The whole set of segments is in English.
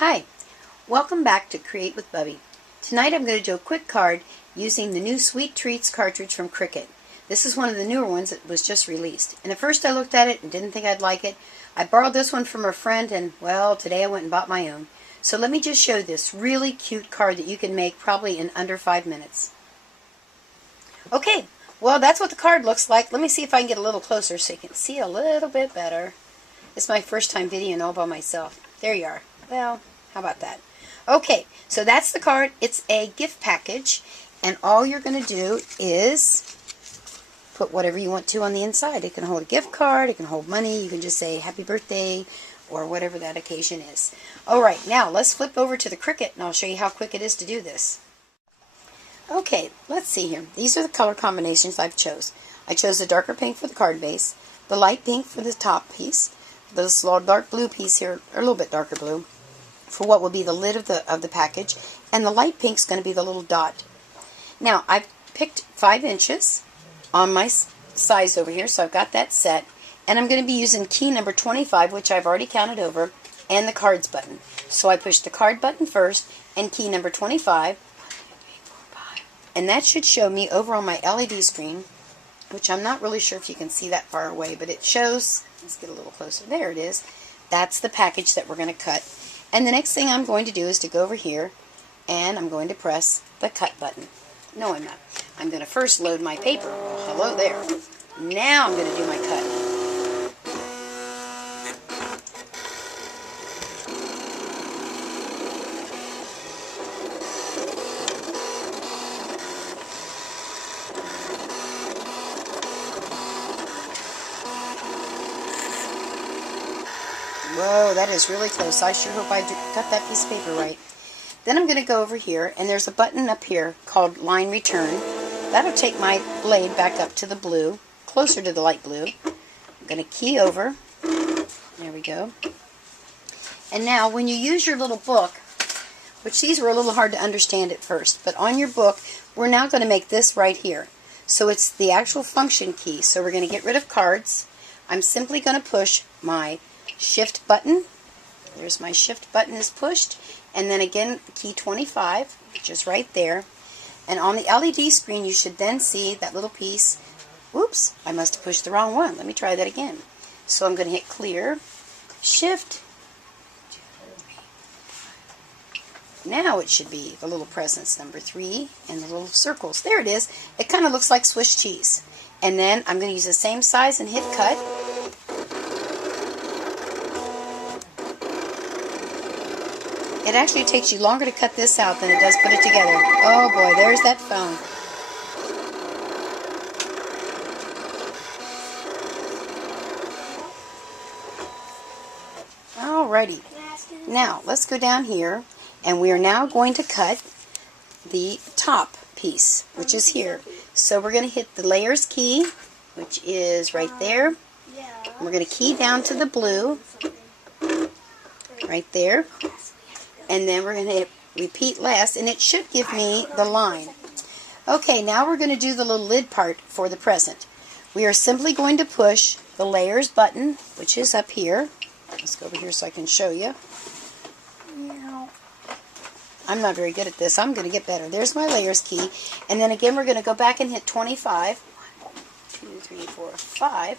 Hi, welcome back to Create with Bubby. Tonight I'm going to do a quick card using the new Sweet Treats cartridge from Cricut. This is one of the newer ones that was just released. And at first I looked at it and didn't think I'd like it. I borrowed this one from a friend and, well, today I went and bought my own. So let me just show this really cute card that you can make probably in under 5 minutes. Okay, well that's what the card looks like. Let me see if I can get a little closer so you can see a little bit better. It's my first time videoing all by myself. There you are. Well, how about that? Okay, so that's the card. It's a gift package, and all you're going to do is put whatever you want to on the inside. It can hold a gift card, it can hold money, you can just say happy birthday, or whatever that occasion is. Alright, now let's flip over to the Cricut, and I'll show you how quick it is to do this. Okay, let's see here. These are the color combinations I've chose. I chose the darker pink for the card base, the light pink for the top piece, this little dark blue piece here, or a little bit darker blue, for what will be the lid of the package, and the light pink is going to be the little dot. Now, I've picked 5 inches on my size over here, so I've got that set, and I'm going to be using key number 25, which I've already counted over, and the cards button. So I push the card button first, and key number 25, and that should show me over on my LED screen, which I'm not really sure if you can see that far away, but it shows, let's get a little closer, there it is. That's the package that we're going to cut. And the next thing I'm going to do is to go over here, and I'm going to press the cut button. No, I'm not. I'm going to first load my paper. Oh, hello there. Now I'm going to do my cut. Whoa, that is really close. I sure hope I cut that piece of paper right. Then I'm going to go over here, and there's a button up here called Line Return. That'll take my blade back up to the blue, closer to the light blue. I'm going to key over. There we go. And now, when you use your little book, which these were a little hard to understand at first, but on your book, we're now going to make this right here. So it's the actual function key. So we're going to get rid of cards. I'm simply going to push my Shift button. There's my Shift button is pushed, and then again key 25, which is right there. And on the LED screen you should then see that little piece. Oops, I must have pushed the wrong one. Let me try that again. So I'm going to hit clear, Shift. Now it should be the little presents number 3 and the little circles. There it is. It kind of looks like Swiss cheese. And then I'm going to use the same size and hit cut. It actually takes you longer to cut this out than it does put it together. Oh boy, there's that phone. Alrighty. Now, let's go down here, and we are now going to cut the top piece, which is here. So we're going to hit the layers key, which is right there. And we're going to key down to the blue, right there. And then we're going to repeat last, and it should give me the line. Okay, now we're going to do the little lid part for the present. We are simply going to push the layers button, which is up here. Let's go over here so I can show you. I'm not very good at this. I'm going to get better. There's my layers key. And then again, we're going to go back and hit 25. 1, 2, 3, 4, 5.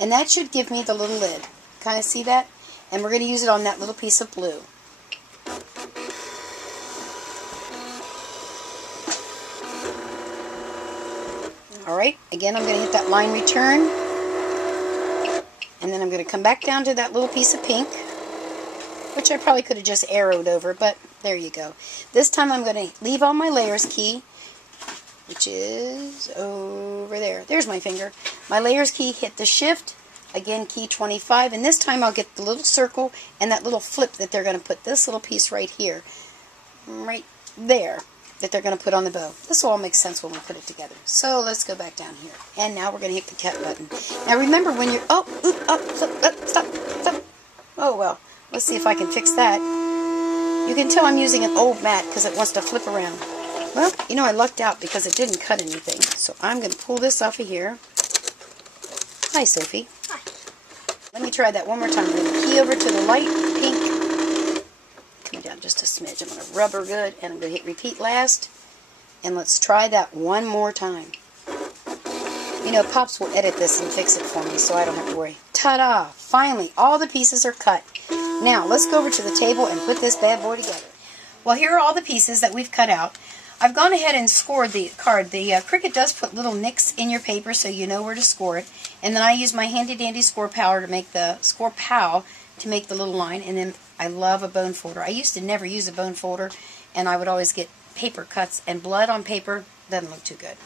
And that should give me the little lid. Kind of see that? And we're going to use it on that little piece of blue. Alright, again I'm going to hit that line return, and then I'm going to come back down to that little piece of pink, which I probably could have just arrowed over, but there you go. This time I'm going to leave on my layers key, which is over there. There's my finger. My layers key, hit the Shift, again key 25, and this time I'll get the little circle and that little flip that they're going to put this little piece right here, right there, that they're going to put on the bow. This will all make sense when we put it together. So let's go back down here. And now we're going to hit the cut button. Now remember when you're, stop. Oh well, let's see if I can fix that. You can tell I'm using an old mat because it wants to flip around. Well, you know I lucked out because it didn't cut anything. So I'm going to pull this off of here. Hi Sophie. Hi. Let me try that one more time. I'm going to key over to the light pink rubber good. And I'm going to hit repeat last. And let's try that one more time. You know, Pops will edit this and fix it for me so I don't have to worry. Ta-da! Finally, all the pieces are cut. Now, let's go over to the table and put this bad boy together. Well, here are all the pieces that we've cut out. I've gone ahead and scored the card. The Cricut does put little nicks in your paper so you know where to score it. And then I use my handy-dandy score pal to make the little line. And then I love a bone folder. I used to never use a bone folder, and I would always get paper cuts, and blood on paper doesn't look too good.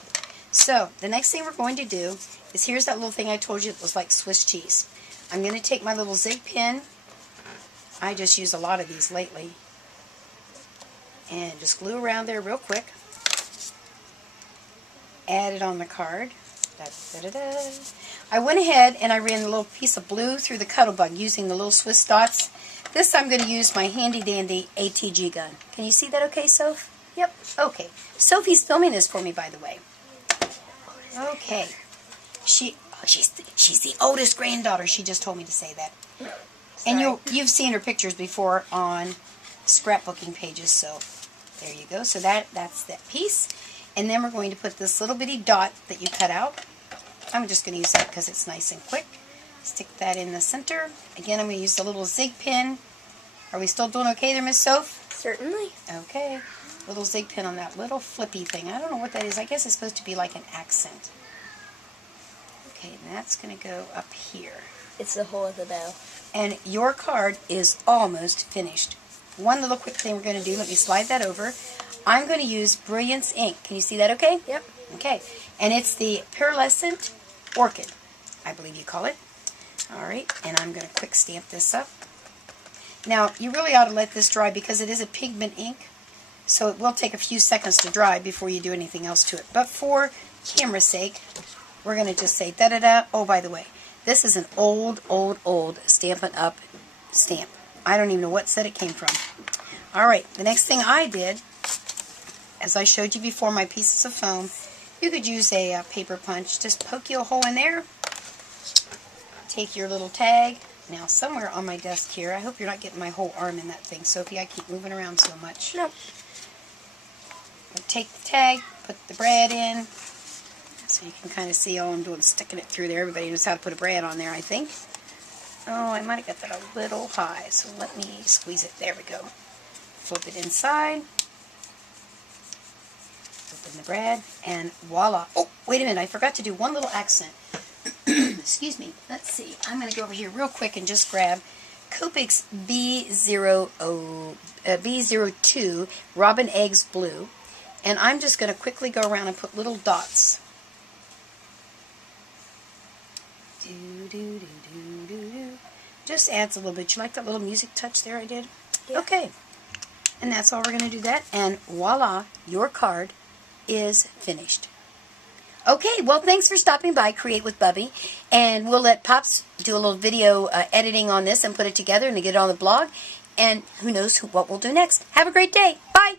So, the next thing we're going to do is, here's that little thing I told you that was like Swiss cheese. I'm going to take my little zig pin. I just use a lot of these lately. And just glue around there real quick. Add it on the card. Da-da-da-da. I went ahead and I ran a little piece of blue through the Cuttlebug using the little Swiss dots. This I'm going to use my handy-dandy ATG gun. Can you see that okay, Soph? Yep. Okay. Sophie's filming this for me, by the way. Okay. She's the oldest granddaughter. She just told me to say that. Sorry. And you've seen her pictures before on scrapbooking pages, so there you go. So that's that piece. And then we're going to put this little bitty dot that you cut out. I'm just going to use that because it's nice and quick. Stick that in the center. Again, I'm going to use the little zig pin. Are we still doing okay there, Miss Soph? Certainly. Okay. Little zig pin on that little flippy thing. I don't know what that is. I guess it's supposed to be like an accent. Okay, and that's going to go up here. It's the hole of the bow. And your card is almost finished. One little quick thing we're going to do. Let me slide that over. I'm going to use Brilliance ink. Can you see that okay? Yep. Okay. And it's the Pearlescent Orchid, I believe you call it. Alright, and I'm going to quick stamp this up. Now, you really ought to let this dry because it is a pigment ink. So it will take a few seconds to dry before you do anything else to it. But for camera's sake, we're going to just say da-da-da. Oh, by the way, this is an old Stampin' Up! Stamp. I don't even know what set it came from. Alright, the next thing I did, as I showed you before, my pieces of foam, you could use a paper punch. Just poke you a hole in there. Take your little tag. Now, somewhere on my desk here, I hope you're not getting my whole arm in that thing, Sophie. I keep moving around so much. No. Take the tag, put the brad in, so you can kind of see all I'm doing, sticking it through there. Everybody knows how to put a brad on there, I think. Oh, I might have got that a little high, so let me squeeze it. There we go. Flip it inside. Open the brad, and voila. Oh, wait a minute, I forgot to do one little accent. Excuse me. Let's see. I'm going to go over here real quick and just grab Copics B02 Robin Eggs Blue. And I'm just going to quickly go around and put little dots. Just adds a little bit. You like that little music touch there I did? Yeah. Okay. And that's all we're going to do that. And voila, your card is finished. Okay, well, thanks for stopping by Create with Bubbe. And we'll let Pops do a little video editing on this and put it together and get it on the blog. And who knows what we'll do next. Have a great day. Bye.